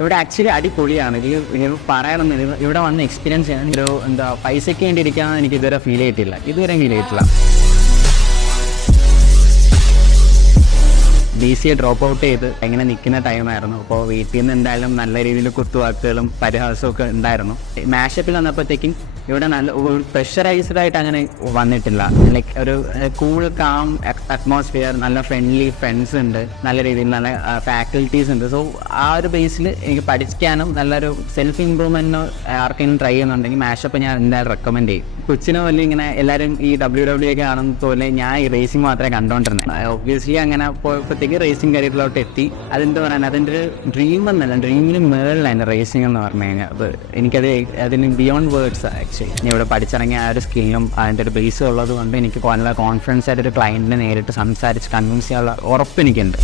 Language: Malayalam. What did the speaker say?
ഇവിടെ ആക്ച്വലി അടിപൊളിയാണ്. ഇത് പറയണമെന്നില്ല, ഇവിടെ വന്ന് എക്സ്പീരിയൻസ് ചെയ്യാൻ ഒരു എന്താ പൈസയ്ക്ക് വേണ്ടി ഇരിക്കാമെന്ന് എനിക്ക് ഇതുവരെ ഫീൽ ചെയ്തിട്ടില്ല. ഫീൽ ചെയ്തിട്ടില്ല. BCA ഡ്രോപ്പ് ഔട്ട് ചെയ്ത് എങ്ങനെ നിൽക്കുന്ന ടൈമായിരുന്നു. അപ്പോൾ വീട്ടിൽ നിന്ന് എന്തായാലും നല്ല രീതിയിൽ കുത്തുവാക്കുകളും പരിഹാസവും ഒക്കെ ഉണ്ടായിരുന്നു. മാഷപ്പിൽ വന്നപ്പോഴത്തേക്കും ഇവിടെ നല്ല പ്രഷറൈസ്ഡ് ആയിട്ട് അങ്ങനെ വന്നിട്ടില്ല. ലൈക്ക് ഒരു കൂൾ കാം അറ്റ്മോസ്ഫിയർ, നല്ല ഫ്രണ്ട്ലി ഫ്രണ്ട്സ് ഉണ്ട്, നല്ല രീതിയിൽ നല്ല ഫാക്കൽറ്റീസ് ഉണ്ട്. സോ ആ ഒരു ബേസിൽ എനിക്ക് പഠിക്കാനും നല്ലൊരു സെൽഫ് ഇമ്പ്രൂവ്മെൻറ്റിനോ ആർക്കെങ്കിലും ട്രൈ ചെയ്യുന്നുണ്ടെങ്കിൽ മാഷപ്പ് ഞാൻ എന്തായാലും റെക്കമെൻഡ് ചെയ്യും. കൊച്ചിനെ പോലെ ഇങ്ങനെ എല്ലാവരും ഈ WWE ഒക്കെ കാണുന്ന പോലെ ഞാൻ ഈ റേസിംഗ് മാത്രമേ കണ്ടുകൊണ്ടിരുന്നത്. ഒബ്വിയസ്ലി അങ്ങനെ പോയപ്പോഴത്തേക്ക് റേസിംഗ് കരിയറിലോട്ട് എത്തി. അതെന്താ പറയാൻ, അതിൻ്റെ ഒരു ഡ്രീം എന്നല്ല, ഡ്രീമിന് മേളിലാണ് റേസിംഗ് എന്ന് പറഞ്ഞു കഴിഞ്ഞാൽ. അത് എനിക്കത് അതിന് ബിയോണ്ട് വേർഡ്സ് ആക്ച്വലി. ഞാൻ ഇവിടെ പഠിച്ചിറങ്ങിയ ആ ഒരു സ്കില്ലും അതിൻ്റെ ഒരു ബേസും ഉള്ളത് കൊണ്ട് എനിക്ക് നല്ല കോൺഫിഡൻസ് ആയിട്ട് ഒരു ക്ലയൻറ്റിനെ നേരിട്ട് സംസാരിച്ച് കൺവിൻസ് ചെയ്യാനുള്ള ഉറപ്പ് എനിക്കുണ്ട്.